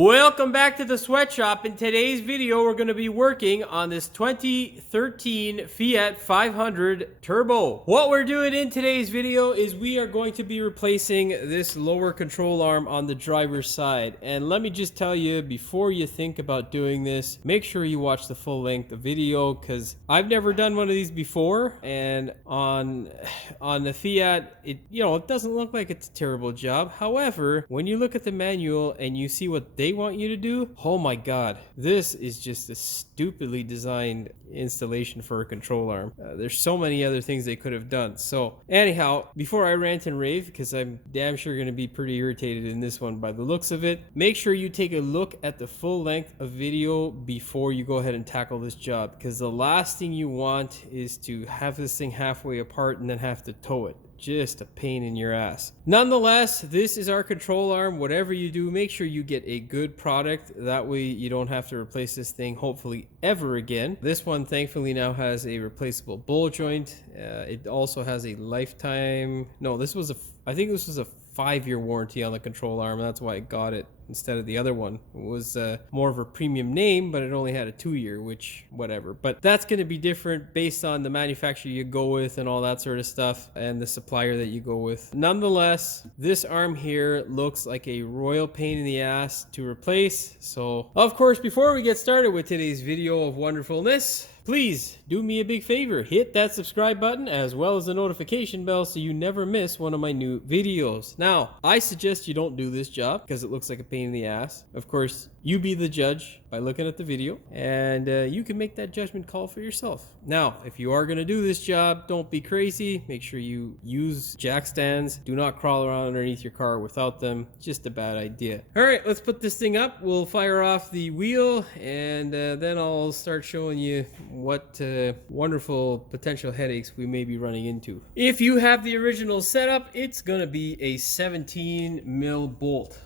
Welcome back to the sweatshop. In today's video, we're going to be working on this 2013 Fiat 500 Turbo. What we're doing in today's video is we are going to be replacing this lower control arm on the driver's side. And let me just tell you, before you think about doing this, make sure you watch the full length of video, because I've never done one of these before. And on the Fiat, it doesn't look like it's a terrible job. However, when you look at the manual and you see what they want you to do, oh my god, this is just a stupidly designed installation for a control arm. There's so many other things they could have done. So anyhow, before I rant and rave, because I'm damn sure going to be pretty irritated in this one by the looks of it, make sure you take a look at the full length of video before you go ahead and tackle this job, because the last thing you want is to have this thing halfway apart and then have to tow it. Just a pain in your ass. Nonetheless, this is our control arm. Whatever you do, make sure you get a good product. That way you don't have to replace this thing hopefully ever again. This one thankfully now has a replaceable ball joint. It also has a lifetime. No, I think this was a 5-year warranty on the control arm. That's why I got it instead of the other one. It was more of a premium name, but it only had a 2-year, which whatever. But that's going to be different based on the manufacturer you go with and all that sort of stuff, and the supplier that you go with. Nonetheless, this arm here looks like a royal pain in the ass to replace. So of course, before we get started with today's video of wonderfulness, please do me a big favor, hit that subscribe button as well as the notification bell so you never miss one of my new videos. Now, I suggest you don't do this job because it looks like a pain in the ass. Of course, you be the judge by looking at the video, and you can make that judgment call for yourself. Now, if you are going to do this job, don't be crazy. Make sure you use jack stands. Do not crawl around underneath your car without them. Just a bad idea. All right, let's put this thing up. We'll fire off the wheel, and then I'll start showing you what wonderful potential headaches we may be running into. If you have the original setup, it's going to be a 17 mil bolt.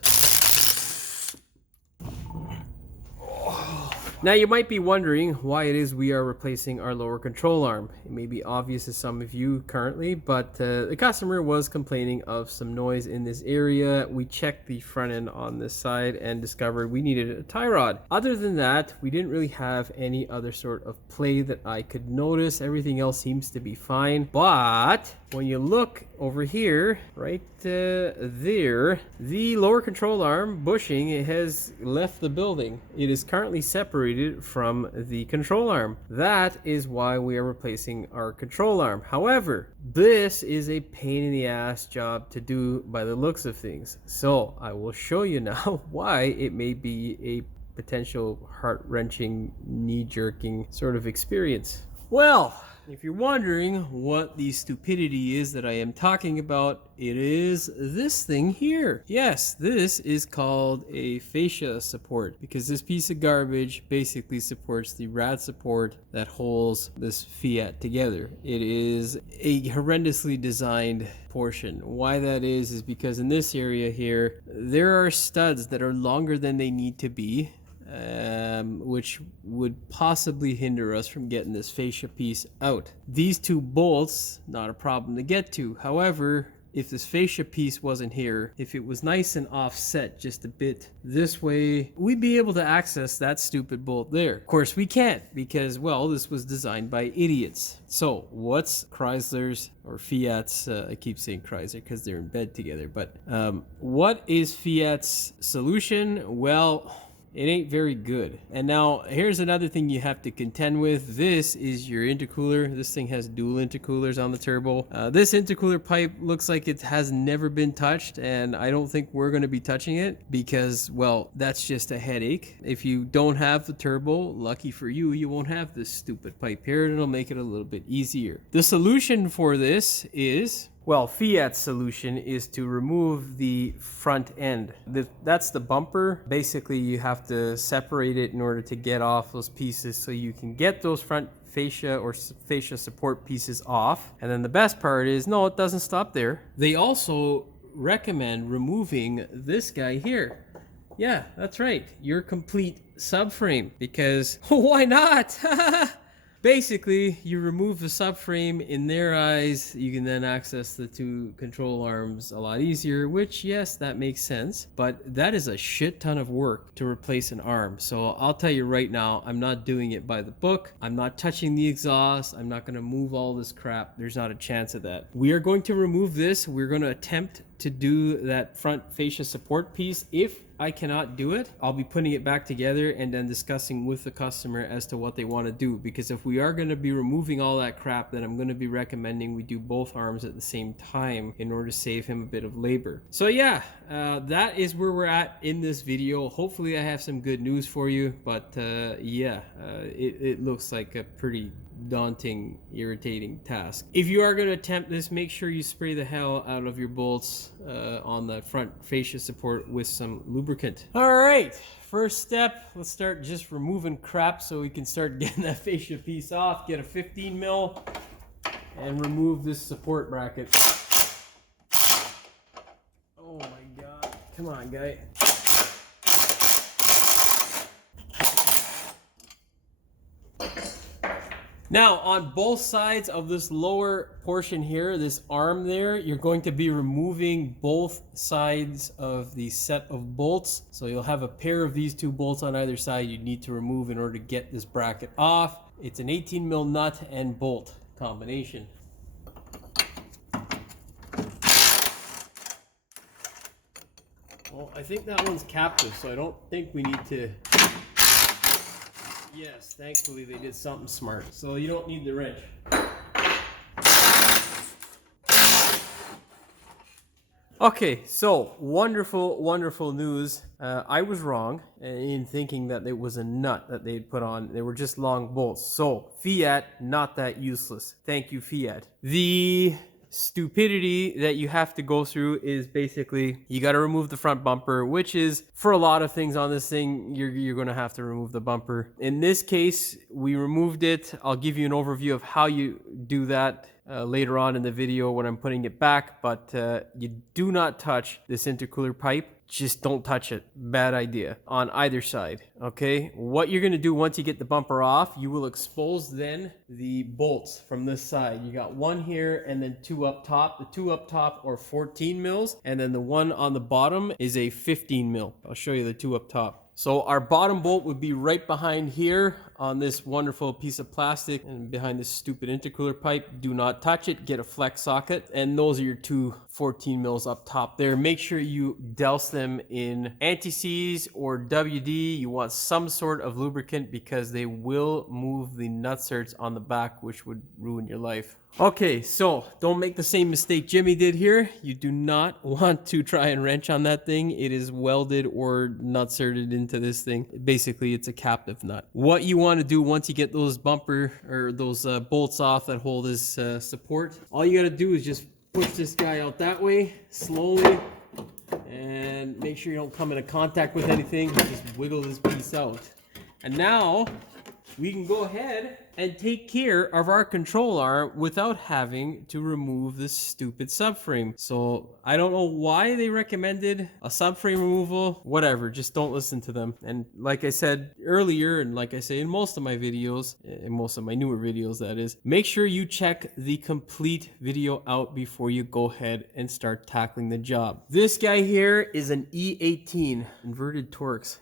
Now you might be wondering why it is we are replacing our lower control arm. It may be obvious to some of you currently, but the customer was complaining of some noise in this area. We checked the front end on this side and discovered we needed a tie rod. Other than that, we didn't really have any other sort of play that I could notice. Everything else seems to be fine, but when you look over here, right there, the lower control arm bushing, it has left the building. It is currently separated from the control arm. That is why we are replacing our control arm. However, this is a pain in the ass job to do by the looks of things. So I will show you now why it may be a potential heart-wrenching, knee-jerking sort of experience. Well, if you're wondering what the stupidity is that I am talking about, it is this thing here. Yes, this is called a fascia support, because this piece of garbage basically supports the rad support that holds this Fiat together. It is a horrendously designed portion. Why that is because in this area here, there are studs that are longer than they need to be, which would possibly hinder us from getting this fascia piece out. These two bolts, not a problem to get to. However, if this fascia piece wasn't here, if it was nice and offset just a bit this way, we'd be able to access that stupid bolt there. Of course, we can't because, well, this was designed by idiots. So what's Chrysler's or Fiat's, I keep saying Chrysler because they're in bed together, but what is Fiat's solution? Well, it ain't very good. And now here's another thing you have to contend with. This is your intercooler. This thing has dual intercoolers on the turbo. This intercooler pipe looks like it has never been touched, and I don't think we're going to be touching it because, well, that's just a headache. If you don't have the turbo, lucky for you, you won't have this stupid pipe here, and it'll make it a little bit easier. The solution for this is, well, Fiat's solution is to remove the front end. That's the bumper. Basically, you have to separate it in order to get off those pieces so you can get those front fascia or fascia support pieces off. And then the best part is, no, it doesn't stop there. They also recommend removing this guy here. Yeah, that's right, your complete subframe, because why not? Basically, you remove the subframe. In their eyes, you can then access the two control arms a lot easier, which, yes, that makes sense. But that is a shit ton of work to replace an arm. So I'll tell you right now, I'm not doing it by the book. I'm not touching the exhaust. I'm not going to move all this crap. There's not a chance of that. We are going to remove this. We're going to attempt to do that front fascia support piece. If I cannot do it, I'll be putting it back together and then discussing with the customer as to what they want to do. Because if we are going to be removing all that crap, then I'm going to be recommending we do both arms at the same time in order to save him a bit of labor. So yeah, that is where we're at in this video. Hopefully I have some good news for you, but it looks like a pretty daunting, irritating task. If you are going to attempt this, make sure you spray the hell out of your bolts on the front fascia support with some lubricant. All right, first step, let's start just removing crap so we can start getting that fascia piece off. Get a 15 mil and remove this support bracket. Oh my god, come on guy. Now, on both sides of this lower portion here, this arm there, you're going to be removing both sides of the set of bolts. So you'll have a pair of these two bolts on either side you need to remove in order to get this bracket off. It's an 18 mil nut and bolt combination. Well, I think that one's captive, so I don't think we need to... Yes, thankfully they did something smart. So you don't need the wrench. Okay, so wonderful news. I was wrong in thinking that it was a nut that they'd put on. They were just long bolts. So Fiat, not that useless. Thank you, Fiat. The stupidity that you have to go through is basically you got to remove the front bumper, which is for a lot of things on this thing you're going to have to remove the bumper. In this case, we removed it. I'll give you an overview of how you do that later on in the video when I'm putting it back, but you do not touch this intercooler pipe. Just don't touch it. Bad idea on either side. Okay, what you're gonna do once you get the bumper off, you will expose then the bolts from this side. You got one here and then two up top. The two up top are 14 mils, and then the one on the bottom is a 15 mil. I'll show you the two up top. So our bottom bolt would be right behind here on this wonderful piece of plastic and behind this stupid intercooler pipe. Do not touch it. Get a flex socket. And those are your two 14 mils up top there. Make sure you douse them in anti-seize or WD. You want some sort of lubricant because they will move the nutserts on the back, which would ruin your life. Okay, so don't make the same mistake Jimmy did here. You do not want to try and wrench on that thing. It is welded or nutserted into this thing. Basically, it's a captive nut. What you want to do once you get those bumper or those bolts off that hold this support, all you got to do is just push this guy out that way slowly and make sure you don't come into contact with anything. Just wiggle this piece out. And now we can go ahead and take care of our control arm without having to remove this stupid subframe. So I don't know why they recommended a subframe removal. Whatever, just don't listen to them. And like I said earlier, and like I say in most of my videos, in most of my newer videos that is, make sure you check the complete video out before you go ahead and start tackling the job. This guy here is an E18 inverted Torx.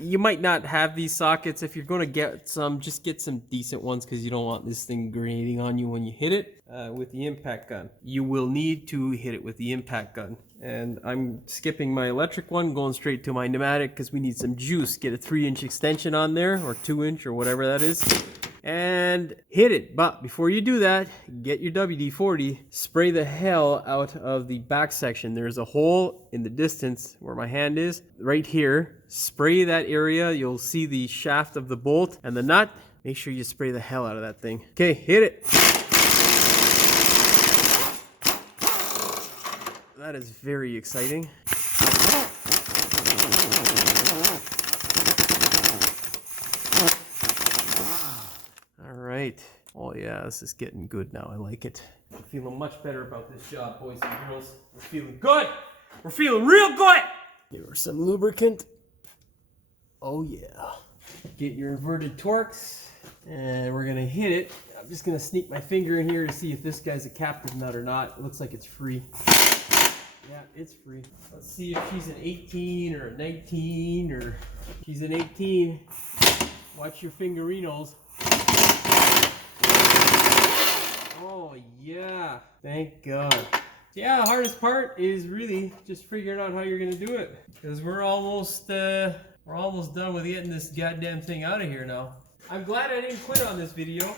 You might not have these sockets. If you're going to get some, just get some decent ones because you don't want this thing grenading on you when you hit it with the impact gun. You will need to hit it with the impact gun. And I'm skipping my electric one, going straight to my pneumatic because we need some juice. Get a 3-inch extension on there, or 2-inch, or whatever that is, and hit it. But before you do that, get your WD-40, spray the hell out of the back section. There's a hole in the distance where my hand is, right here. Spray that area. You'll see the shaft of the bolt and the nut. Make sure you spray the hell out of that thing. Okay, hit it. That is very exciting. All right. Oh yeah, this is getting good now. I like it. I'm feeling much better about this job, boys and girls. We're feeling good. We're feeling real good. Give her some lubricant. Oh yeah. Get your inverted Torx. And we're gonna hit it. I'm just gonna sneak my finger in here to see if this guy's a captive nut or not. It looks like it's free. Yeah, it's free. Let's see if she's an 18 or a 19 or she's an 18. Watch your fingerinos. Oh yeah, thank God. Yeah, the hardest part is really just figuring out how you're gonna do it, because we're almost done with getting this goddamn thing out of here now. I'm glad I didn't quit on this video.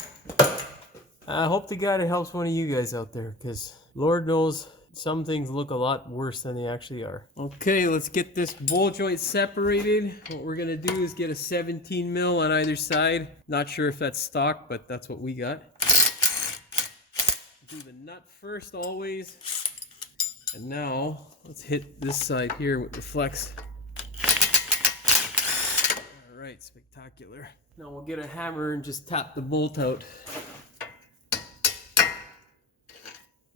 I hope to God it helps one of you guys out there, because Lord knows some things look a lot worse than they actually are. Okay, let's get this bowl joint separated. What we're gonna do is get a 17 mil on either side. Not sure if that's stock, but that's what we got. Do the nut first always. And now let's hit this side here with the flex. All right, spectacular. Now we'll get a hammer and just tap the bolt out.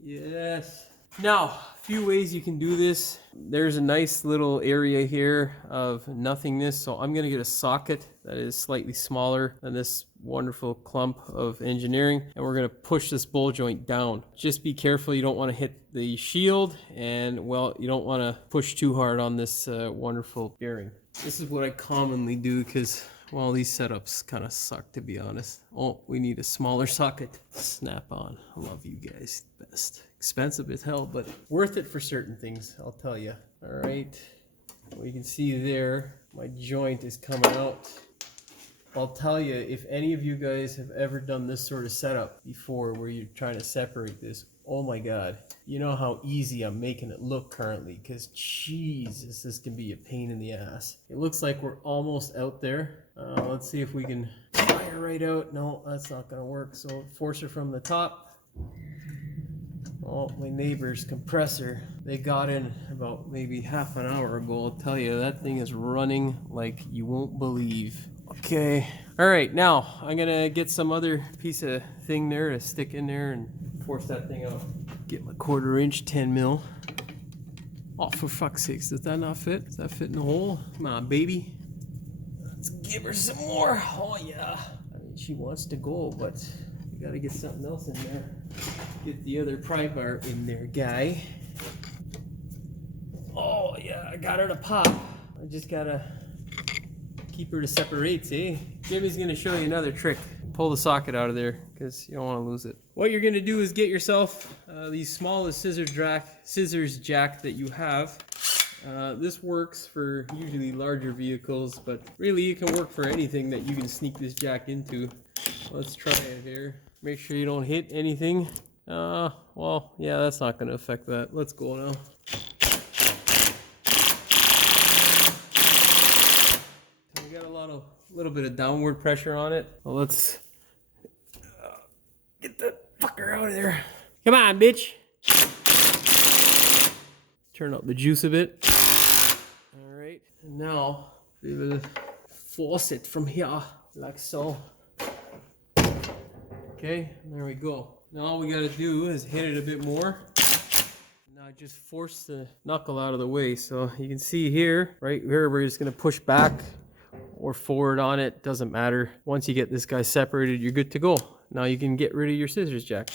Yes. Now, a few ways you can do this. There's a nice little area here of nothingness, so I'm gonna get a socket that is slightly smaller than this wonderful clump of engineering, and we're gonna push this bowl joint down. Just be careful, you don't wanna hit the shield, and well, you don't wanna push too hard on this wonderful bearing. This is what I commonly do, because well, these setups kind of suck, to be honest. Oh, we need a smaller socket. Snap on. I love you guys. Best. Expensive as hell, but worth it for certain things, I'll tell you. All right. Well, you can see there, my joint is coming out. I'll tell you, if any of you guys have ever done this sort of setup before where you're trying to separate this, oh my God, you know how easy I'm making it look currently, because Jesus, this can be a pain in the ass. It looks like we're almost out there. Let's see if we can pry her right out. No, that's not gonna work, so force her from the top. Oh, my neighbor's compressor, they got in about maybe half an hour ago. I'll tell you, that thing is running like you won't believe. Okay, all right, now I'm gonna get some other piece of thing there to stick in there and force that thing out. Get my 1/4 inch 10 mil. Oh, for fuck's sakes, does that not fit? Does that fit in the hole? Come on, baby. Let's give her some more. Oh yeah. I mean, she wants to go, but you gotta get something else in there. Get the other pry bar in there, guy. Oh yeah, I got her to pop. I just gotta keep her to separate, eh? Jimmy's gonna show you another trick. Pull the socket out of there, because you don't want to lose it. What you're gonna do is get yourself the smallest scissors jack that you have. This works for usually larger vehicles, but really you can work for anything that you can sneak this jack into. Let's try it here. Make sure you don't hit anything. Well, yeah, that's not gonna affect that. Let's go now. We got a little bit of downward pressure on it. Well, let's get the fucker out of there. Come on, bitch. Turn up the juice a bit. All right, and now we will force it from here, like so. Okay, there we go. Now all we gotta do is hit it a bit more. Now just force the knuckle out of the way. So you can see here, right here, we're just gonna push back or forward on it, doesn't matter. Once you get this guy separated, you're good to go. Now you can get rid of your scissors jack.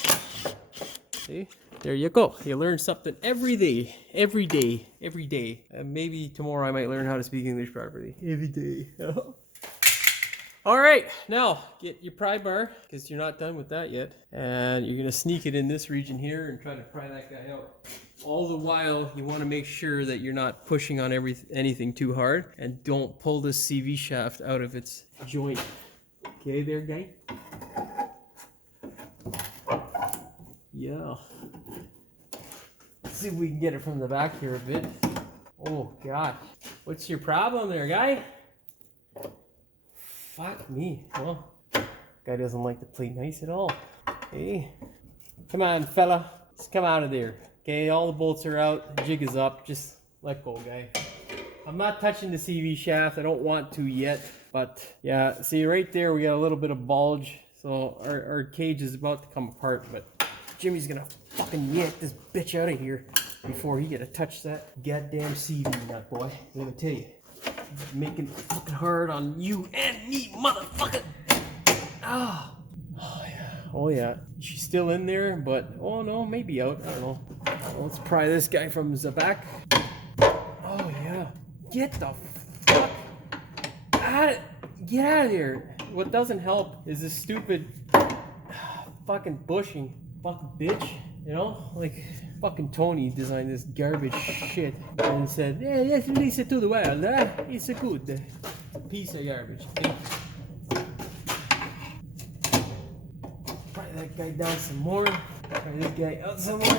See? There you go. You learn something every day. Every day. Every day. Maybe tomorrow I might learn how to speak English properly. Every day. All right, now get your pry bar, because you're not done with that yet. And you're gonna sneak it in this region here and try to pry that guy out. All the while, you wanna make sure that you're not pushing on anything too hard, and don't pull this CV shaft out of its joint. Okay there, guy? Yeah. Let's see if we can get it from the back here a bit. Oh gosh. What's your problem there, guy? Fuck me. Well, guy doesn't like to play nice at all. Hey. Come on, fella. Just come out of there. Okay, all the bolts are out. The jig is up. Just let go, guy. I'm not touching the CV shaft. I don't want to yet. But yeah, see right there, we got a little bit of bulge. So our cage is about to come apart, but Jimmy's gonna fucking yank this bitch out of here before he gonna touch that goddamn CV nut, boy. I'm gonna tell you, making it fucking hard on you and me, motherfucker. Oh, oh yeah. Oh yeah. She's still in there, but oh no, maybe out. I don't know. Well, let's pry this guy from the back. Oh yeah. Get the fuck out. Get out of here. What doesn't help is this stupid fucking bushing. Fucking bitch. You know? Like fucking Tony designed this garbage shit and said, yeah, let's release it to the world, huh? It's a good piece of garbage. Okay? Pry that guy down some more. Pry this guy out some more.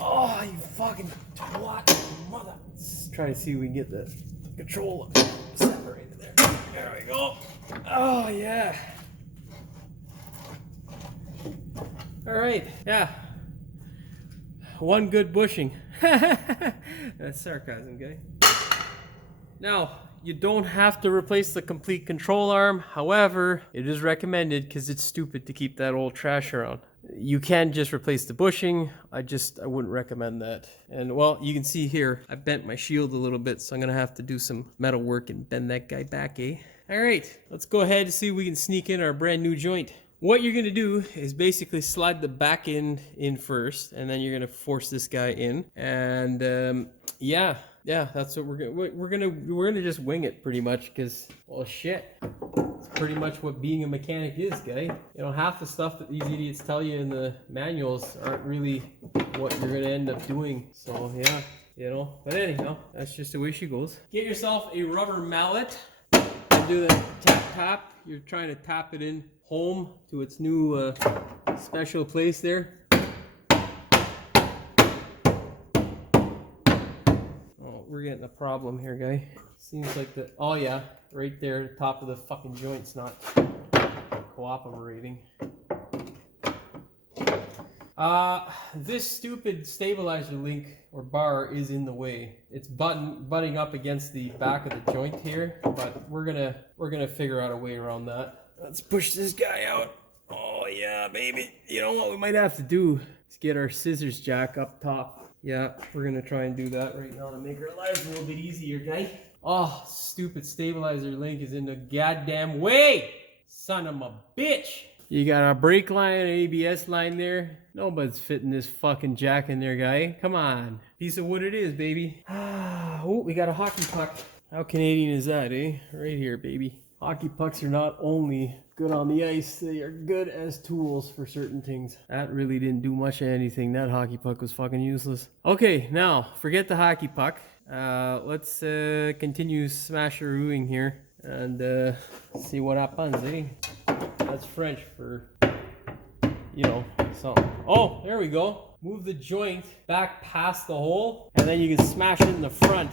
Oh, you fucking twat, mother. Let's try to see if we can get the control separated there. There we go. Oh, yeah. All right, yeah. One good bushing. That's sarcasm, guy. Now, you don't have to replace the complete control arm. However, it is recommended because it's stupid to keep that old trash around. You can just replace the bushing. I wouldn't recommend that. And well, you can see here, I bent my shield a little bit, so I'm gonna have to do some metal work and bend that guy back, eh? All right, let's go ahead and see if we can sneak in our brand new joint. What you're gonna do is basically slide the back end in first, and then you're gonna force this guy in. And yeah, that's what we're gonna just wing it pretty much, because well, shit, it's pretty much what being a mechanic is, guy. You know, half the stuff that these idiots tell you in the manuals aren't really what you're gonna end up doing. So yeah, you know. But anyhow, that's just the way she goes. Get yourself a rubber mallet and do the tap. You're trying to tap it in home to its new special place there. Oh, we're getting a problem here, guy. Seems like the, oh yeah, right there, the top of the fucking joint's not cooperating. This stupid stabilizer link or bar is in the way. It's butting up against the back of the joint here, but we're gonna figure out a way around that. Let's push this guy out. Oh yeah, baby. You know what we might have to do is get our scissors jack up top. Yeah, we're gonna try and do that right now to make our lives a little bit easier, guy. Oh, stupid stabilizer link is in the goddamn way! Son of a bitch! You got a brake line, an ABS line there. Nobody's fitting this fucking jack in there, guy. Come on. Piece of wood it is, baby. Oh, we got a hockey puck. How Canadian is that, eh? Right here, baby. Hockey pucks are not only good on the ice, they are good as tools for certain things. That really didn't do much of anything. That hockey puck was fucking useless. Okay, now, forget the hockey puck. Let's continue smasherooing here and see what happens, eh? That's French for, you know, something. Oh, there we go. Move the joint back past the hole, and then you can smash it in the front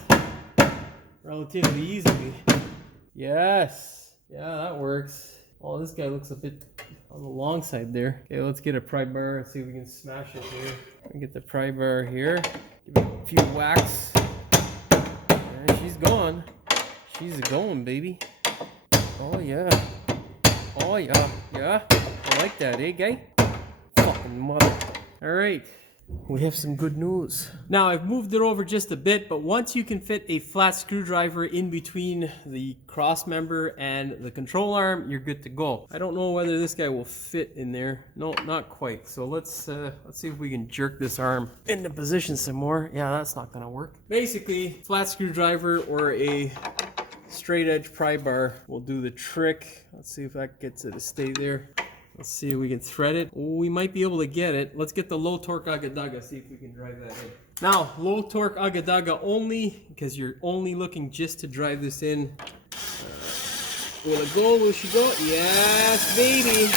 relatively easily. Yes. Yeah, that works. Oh, this guy looks a bit on the long side there. Okay, let's get a pry bar and see if we can smash it here. Get the pry bar here. Give it a few whacks. And she's going. She's going, baby. Oh, yeah. Oh, yeah. Yeah. I like that, eh, guy? Fucking mother. All right. We have some good news. Now, I've moved it over just a bit, but once you can fit a flat screwdriver in between the cross member and the control arm, you're good to go. I don't know whether this guy will fit in there. No, not quite. So let's see if we can jerk this arm into position some more. Yeah, that's not gonna work. Basically, flat screwdriver or a straight edge pry bar will do the trick. Let's see if that gets it to stay there. Let's see if we can thread it. Oh, we might be able to get it. Let's get the low torque agadaga, see if we can drive that in. Now, low torque agadaga only, because you're only looking just to drive this in. Will it go? Will she go? Yes, baby!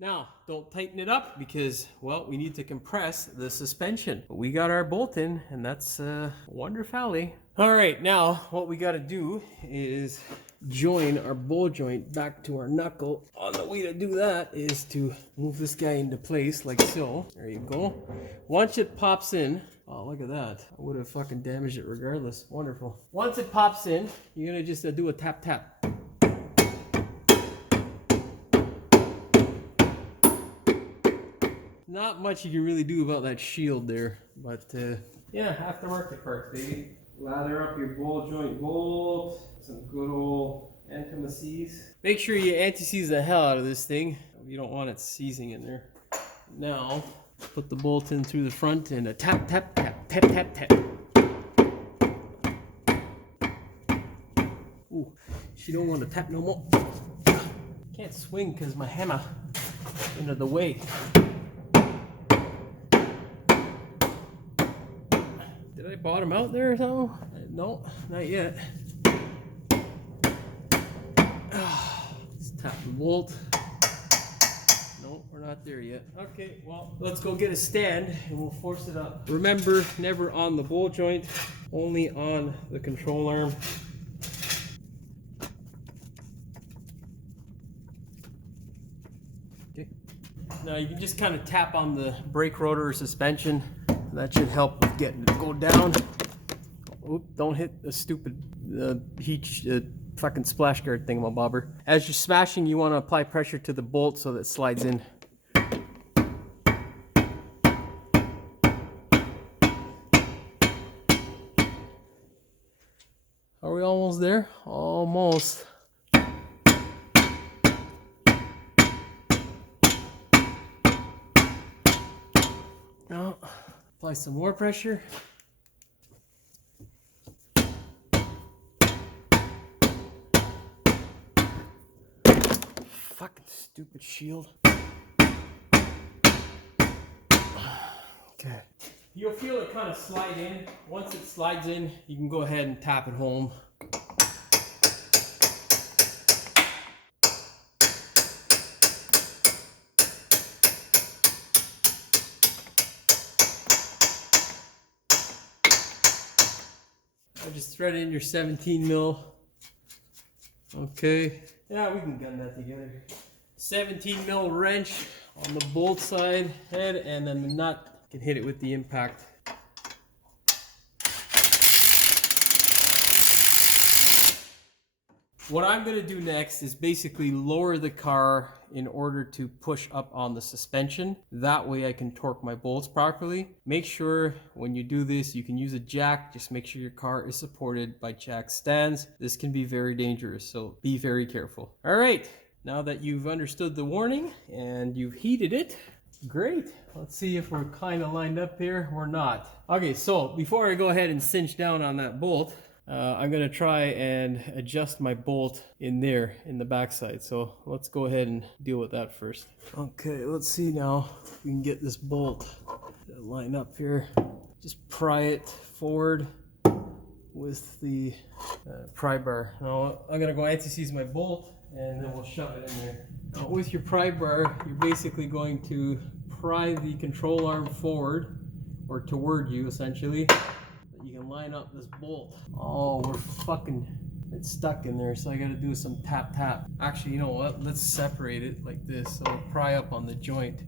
Now, don't tighten it up because, well, we need to compress the suspension. But we got our bolt in, and that's wonderfully. All right, now what we got to do is join our ball joint back to our knuckle. On the way to do that is to move this guy into place like so. There you go. Once it pops in, oh, look at that. I would have fucking damaged it regardless. Wonderful. Once it pops in, you're gonna just do a tap tap. Not much you can really do about that shield there, but yeah, aftermarket parts, baby. Lather up your ball joint bolt, some good old Anti-seize. Make sure you anti-seize the hell out of this thing. You don't want it seizing in there. Now, put the bolt in through the front and a tap, tap, tap, tap, tap, tap. Ooh, she don't want to tap no more. Can't swing because my hammer into the way. Did I bottom out there or something? No, not yet. Let's tap the bolt. No, we're not there yet. Okay, well, let's go get a stand and we'll force it up. Remember, never on the bolt joint, only on the control arm. Okay. Now you can just kind of tap on the brake rotor or suspension. That should help with getting it to go down. Oop, don't hit the stupid fucking splash guard thingamabobber. As you're smashing, you want to apply pressure to the bolt so that it slides in. Are we almost there? Almost. Now, apply some more pressure. Fucking stupid shield. Okay. You'll feel it kind of slide in. Once it slides in, you can go ahead and tap it home. Just thread in your 17 mil. Okay. Yeah, we can gun that together. 17 mil wrench on the bolt side head, and then the nut can hit it with the impact. What I'm going to do next is basically lower the car in order to push up on the suspension. That way I can torque my bolts properly. Make sure when you do this, you can use a jack. Just make sure your car is supported by jack stands. This can be very dangerous, so be very careful. All right, now that you've understood the warning and you've heated it, great. Let's see if we're kind of lined up here or not. Okay, so before I go ahead and cinch down on that bolt, I'm going to try and adjust my bolt in there in the backside. So let's go ahead and deal with that first. Okay, let's see now if we can get this bolt to line up here. Just pry it forward with the pry bar. Now I'm going to go anti-seize my bolt and then we'll shove it in there. Now, with your pry bar, you're basically going to pry the control arm forward or toward you essentially. You can line up this bolt. Oh, it's stuck in there, so I gotta do some tap tap. Actually, you know what? Let's separate it like this so it'll pry up on the joint.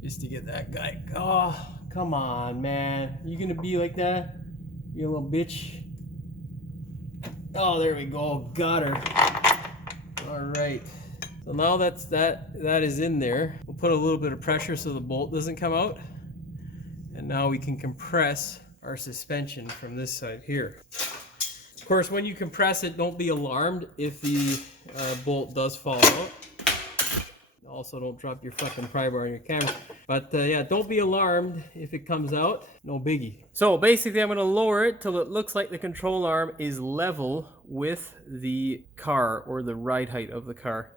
Just to get that guy. Oh, come on, man. You gonna be like that? You little bitch. Oh, there we go. Got her. Alright. So now that is in there. We'll put a little bit of pressure so the bolt doesn't come out. And now we can compress our suspension from this side here. Of course, when you compress it, don't be alarmed if the bolt does fall out. Also, don't drop your fucking pry bar on your camera. But yeah, don't be alarmed if it comes out. No biggie. So basically, I'm going to lower it till it looks like the control arm is level with the car or the ride height of the car.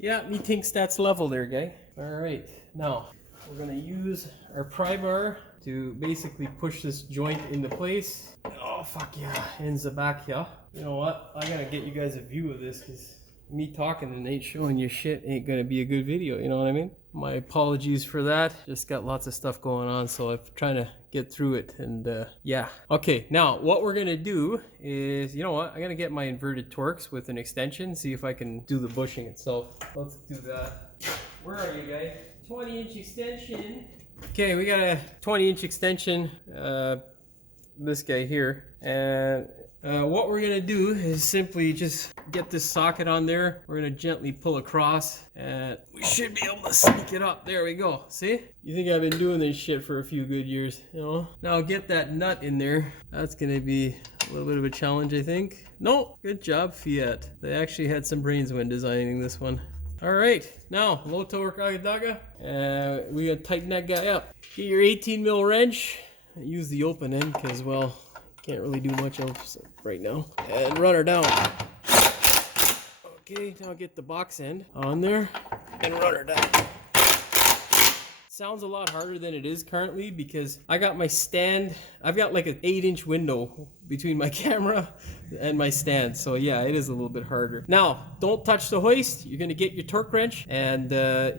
Yeah, me thinks that's level there, guy. All right, now we're gonna use our pry bar to basically push this joint into place. Oh, fuck yeah, ends the back, yeah. You know what, I gotta get you guys a view of this because me talking and ain't showing you shit ain't gonna be a good video, you know what I mean? My apologies for that. Just got lots of stuff going on, so I'm trying to get through it, and yeah. Okay, now what we're gonna do is, you know what, I'm gonna get my inverted Torx with an extension, see if I can do the bushing itself. Let's do that. Where are you, guys? 20-inch extension. Okay, we got a 20-inch extension, this guy here, and What we're gonna do is simply just get this socket on there. We're gonna gently pull across and we should be able to sneak it up. There we go. See? You think I've been doing this shit for a few good years, you know? Now get that nut in there. That's gonna be a little bit of a challenge, I think. No, good job, Fiat. They actually had some brains when designing this one. All right, now low torque agadaga. We gotta tighten that guy up. Get your 18 mil wrench. Use the open end because, well, can't really do much else right now. And run her down. Okay, now get the box end on there and run her down. Sounds a lot harder than it is currently because I got my stand. I've got like an 8-inch window between my camera and my stand. So yeah, it is a little bit harder. Now, don't touch the hoist. You're gonna get your torque wrench and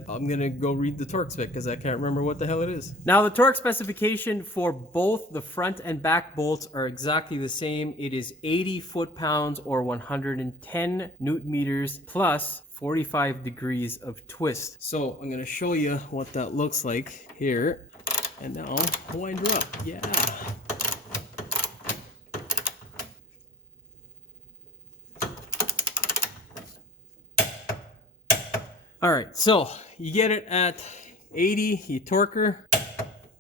I'm gonna go read the torque spec because I can't remember what the hell it is. Now the torque specification for both the front and back bolts are exactly the same. It is 80 foot-pounds or 110 newton meters plus 45 degrees of twist. So I'm gonna show you what that looks like here. And now wind her up. Yeah. All right, so you get it at 80, you torque her.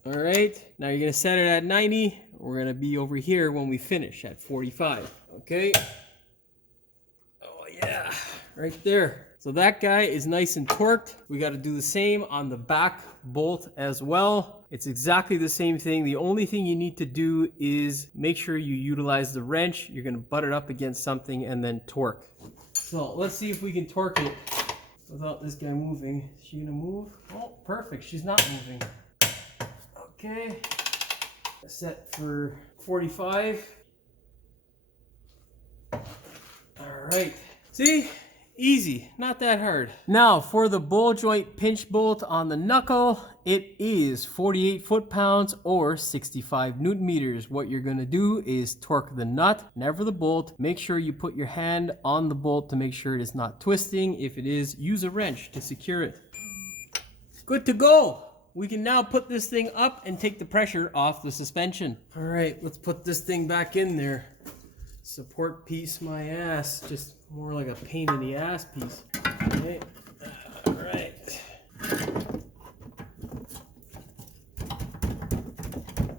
All right, now you're gonna set it at 90. We're gonna be over here when we finish at 45, okay? Oh yeah, right there. So that guy is nice and torqued. We got to do the same on the back bolt as well. It's exactly the same thing. The only thing you need to do is make sure you utilize the wrench. You're going to butt it up against something and then torque. So let's see if we can torque it without this guy moving. Is she going to move? Oh, perfect. She's not moving. Okay. Set for 45. All right. See? Easy, not that hard. Now for the ball joint pinch bolt on the knuckle, it is 48 foot-pounds or 65 newton meters. What you're gonna do is torque the nut, never the bolt. Make sure you put your hand on the bolt to make sure it is not twisting. If it is, use a wrench to secure it. Good to go. We can now put this thing up and take the pressure off the suspension. All right, let's put this thing back in there. Support piece, my ass. Just more like a pain in the ass piece. Okay. All right.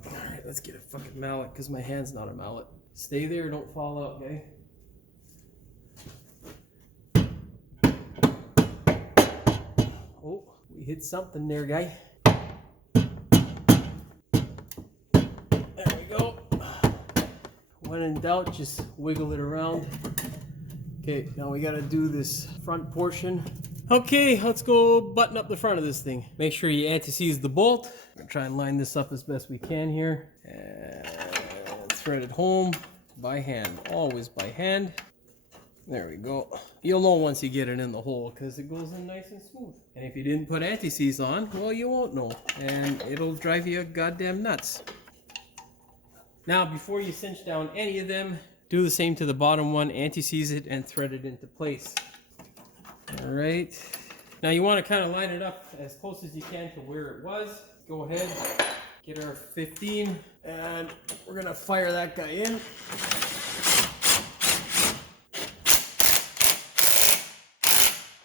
All right, let's get a fucking mallet because my hand's not a mallet. Stay there, don't fall out, okay? Oh, we hit something there, guy. There we go. When in doubt, just wiggle it around. Okay, now we gotta do this front portion. Okay, let's go button up the front of this thing. Make sure you anti-seize the bolt. I'm gonna try and line this up as best we can here. And thread it home by hand, always by hand. There we go. You'll know once you get it in the hole because it goes in nice and smooth. And if you didn't put anti-seize on, well, you won't know. And it'll drive you goddamn nuts. Now, before you cinch down any of them, do the same to the bottom one, anti-seize it, and thread it into place. All right. Now you want to kind of line it up as close as you can to where it was. Go ahead, get our 15, and we're going to fire that guy in.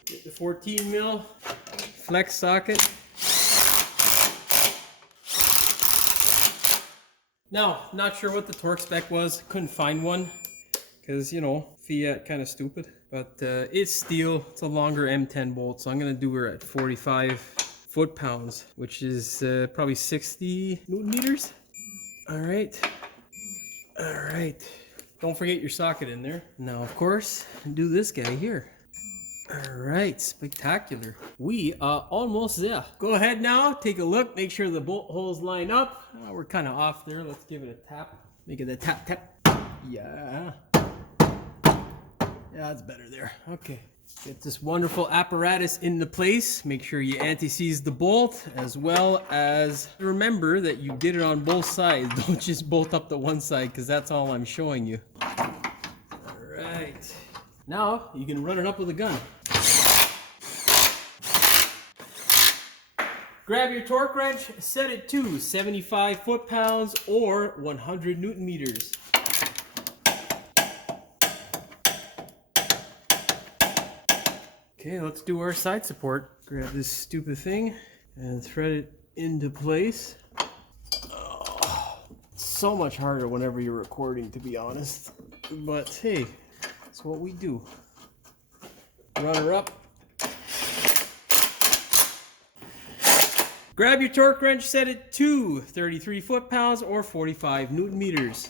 Get the 14 mil, flex socket. Now, not sure what the torque spec was. Couldn't find one because, you know, Fiat kind of stupid. But it's steel. It's a longer M10 bolt, so I'm going to do her at 45 foot-pounds, which is probably 60 newton meters. All right. All right. Don't forget your socket in there. Now, of course, do this guy here. All right, spectacular. We are almost there. Go ahead now, take a look, make sure the bolt holes line up. We're kind of off there. Let's give it a tap. Make it a tap, tap. Yeah. Yeah, that's better there. Okay. Get this wonderful apparatus into place. Make sure you anti-seize the bolt, as well as remember that you did it on both sides. Don't just bolt up the one side, because that's all I'm showing you. All right. Now you can run it up with a gun. Grab your torque wrench, set it to 75 foot-pounds or 100 newton meters. Okay, let's do our side support. Grab this stupid thing and thread it into place. Oh, so much harder whenever you're recording, to be honest. But hey, that's what we do. Run her up. Grab your torque wrench, set it to 33 foot-pounds or 45 Newton meters.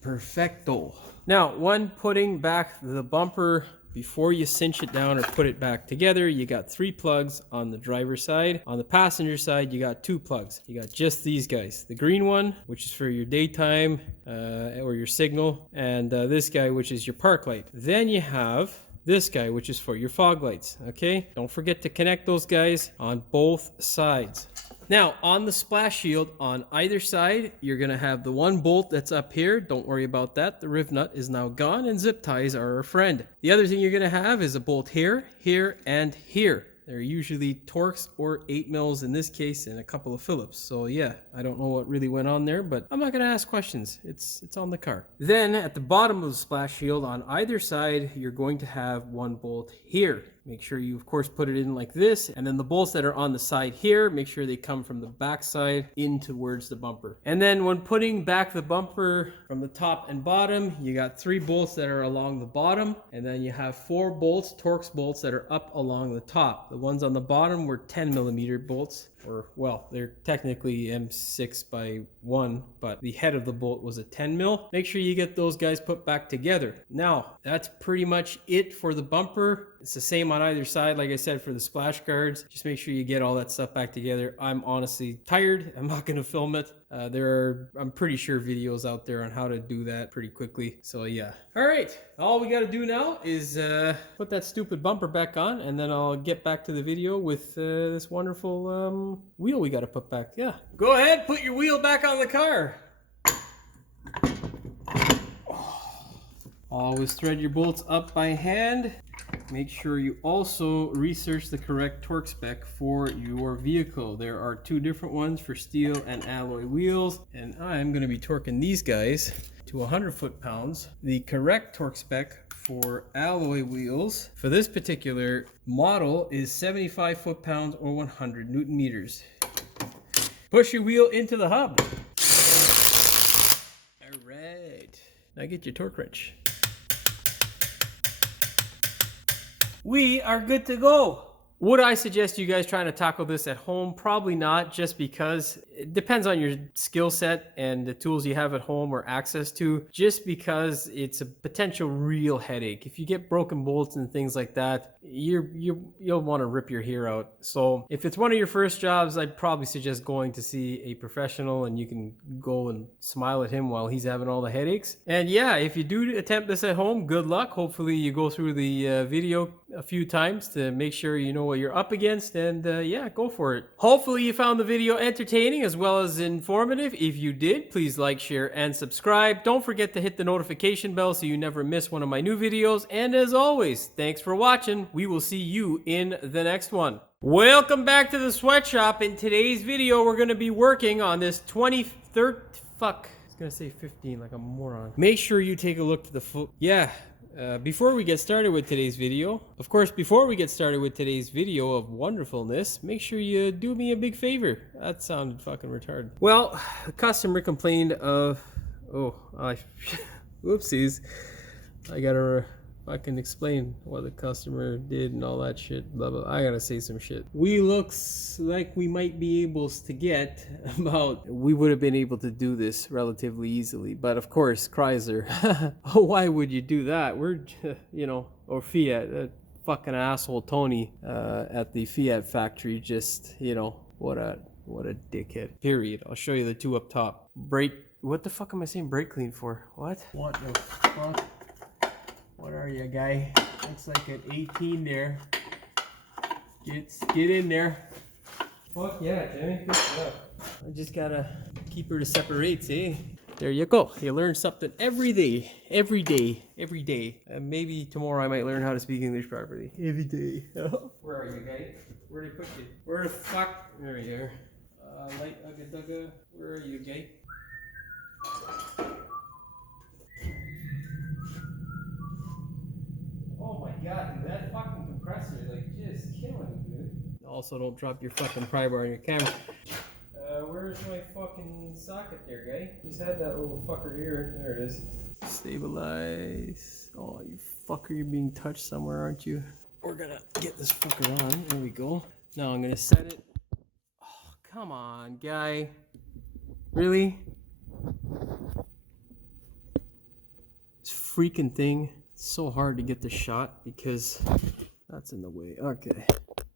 Perfecto. Now, when putting back the bumper, before you cinch it down or put it back together, you got 3 plugs on the driver's side. On the passenger side, you got 2 plugs. You got just these guys. The green one, which is for your daytime or your signal, and this guy, which is your park light. Then you have this guy, which is for your fog lights. Okay, don't forget to connect those guys on both sides. Now, on the splash shield on either side, you're going to have the one bolt that's up here. Don't worry about that. The riv nut is now gone and zip ties are our friend. The other thing you're going to have is a bolt here, here, and here. They're usually Torx or 8 mils in this case, and a couple of Phillips. So yeah, I don't know what really went on there, but I'm not going to ask questions. It's on the car. Then at the bottom of the splash shield on either side, you're going to have one bolt here. Make sure you, of course, put it in like this. And then the bolts that are on the side here, make sure they come from the back side in towards the bumper. And then when putting back the bumper from the top and bottom, you got 3 bolts that are along the bottom. And then you have 4 bolts, Torx bolts, that are up along the top. The ones on the bottom were 10 millimeter bolts. Or, well, they're technically M6 by 1, but the head of the bolt was a 10 mil. Make sure you get those guys put back together. Now, that's pretty much it for the bumper. It's the same on either side, like I said, for the splash guards. Just make sure you get all that stuff back together. I'm honestly tired. I'm not going to film it. There are, I'm pretty sure, videos out there on how to do that pretty quickly. So yeah. All right. All we got to do now is put that stupid bumper back on, and then I'll get back to the video with this wonderful wheel we got to put back. Yeah. Go ahead, put your wheel back on the car. Always thread your bolts up by hand. Make sure you also research the correct torque spec for your vehicle. There are 2 different ones for steel and alloy wheels, and I'm going to be torquing these guys to 100 foot-pounds. The correct torque spec for alloy wheels for this particular model is 75 foot-pounds or 100 Newton meters. Push your wheel into the hub. All right. Now get your torque wrench. We are good to go. Would I suggest you guys trying to tackle this at home? Probably not, just because it depends on your skill set and the tools you have at home or access to, just because it's a potential real headache. If you get broken bolts and things like that, you'll want to rip your hair out. So if it's one of your first jobs, I'd probably suggest going to see a professional, and you can go and smile at him while he's having all the headaches. And yeah, if you do attempt this at home, good luck. Hopefully you go through the video a few times to make sure you know what you're up against, and yeah, go for it. Hopefully you found the video entertaining as well as informative. If you did, please like, share, and subscribe. Don't forget to hit the notification bell so you never miss one of my new videos. And as always, thanks for watching. We will see you in the next one. Welcome back to the sweatshop. In today's video, we're going to be working on this 23rd, fuck, I was going to say 15 like a moron. Make sure you take a look to the full, yeah. Before we get started with today's video, of wonderfulness, make sure you do me a big favor. That sounded fucking retarded. Well, the customer complained of, whoopsies. I gotta fucking explain what the customer did and all that shit, blah, blah. I gotta say some shit. We looks like we might be able to get about, we would have been able to do this relatively easily, but of course, Chrysler, why would you do that? We're, you know, or Fiat, that fucking asshole Tony at the Fiat factory, just, you know, what a dickhead. Period. I'll show you the 2 up top. Brake, what the fuck am I saying brake clean for? What? What the fuck? What are you, guy? Looks like an 18 there. Get in there. Fuck yeah, Jimmy. Good stuff. I just gotta keep her to separate, eh? There you go. You learn something every day. Every day. Every day. And maybe tomorrow I might learn how to speak English properly. Every day. Where are you, guy? Where did I put you? Where the fuck? There you are. Light ugga dugga. Where are you, guy? Oh my god, dude, that Also, don't drop your fucking pry bar on your camera. Where's my fucking socket there, guy? Just had that little fucker here. There it is. Stabilize. Oh, you fucker, you're being touched somewhere, aren't you? We're gonna get this fucker on. There we go. Now I'm gonna set it. Oh, come on, guy. Really? This freaking thing. It's so hard to get the shot because that's in the way. Okay.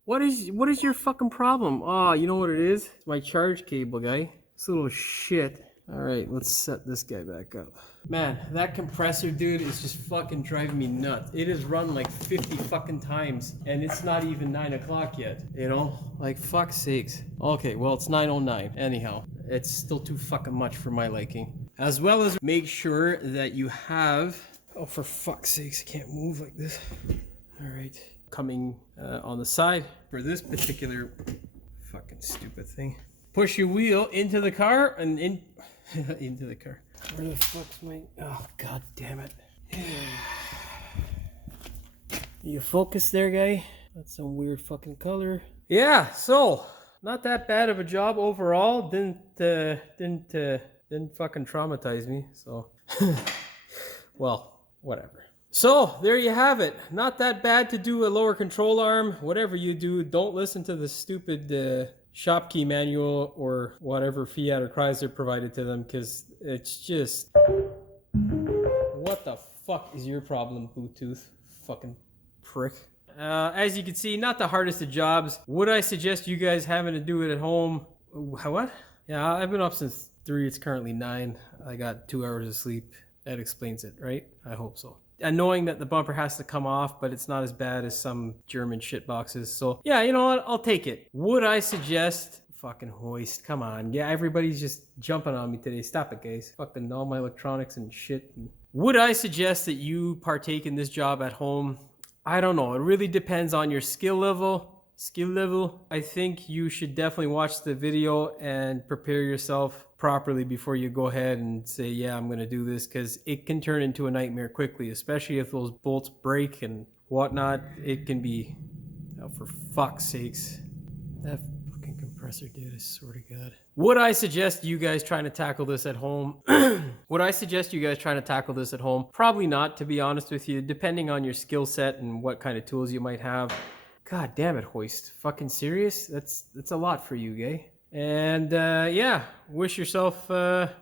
What is your fucking problem? Oh, you know what it is? It's my charge cable, guy. This little shit. All right, let's set this guy back up. Man, that compressor, dude, is just fucking driving me nuts. It has run like 50 fucking times, and it's not even 9 o'clock yet. You know, like fuck's sakes. Okay, well, it's 9:09. Anyhow, it's still too fucking much for my liking. As well as make sure that you have. Oh, for fuck's sakes, I can't move like this. All right. Coming on the side for this particular fucking stupid thing. Push your wheel into the car and in into the car. Where the fuck's my? Oh, god damn it! You focus there, guy. That's some weird fucking color. Yeah, so not that bad of a job overall. Didn't fucking traumatize me. So, well, whatever. So, there you have it. Not that bad to do a lower control arm. Whatever you do, don't listen to the stupid shop key manual or whatever Fiat or Chrysler provided to them, because it's just... What the fuck is your problem, Bluetooth? Fucking prick. As you can see, not the hardest of jobs. Would I suggest you guys having to do it at home? What? Yeah, I've been up since 3. It's currently 9. I got 2 hours of sleep. That explains it, right? I hope so. And knowing that the bumper has to come off, but it's not as bad as some German shit boxes. So, yeah, you know what? I'll take it. Would I suggest... Fucking hoist. Come on. Yeah, everybody's just jumping on me today. Stop it, guys. Fucking all my electronics and shit. Would I suggest that you partake in this job at home? I don't know. It really depends on your skill level. I think you should definitely watch the video and prepare yourself properly before you go ahead and say, yeah, I'm going to do this, because it can turn into a nightmare quickly, especially if those bolts break and whatnot. It can be, oh, for fuck's sakes. That fucking compressor, dude, I swear to God. Would I suggest you guys trying to tackle this at home? Probably not, to be honest with you, depending on your skill set and what kind of tools you might have. God damn it, Hoist. Fucking serious? That's a lot for you, gay. And yeah, wish yourself what?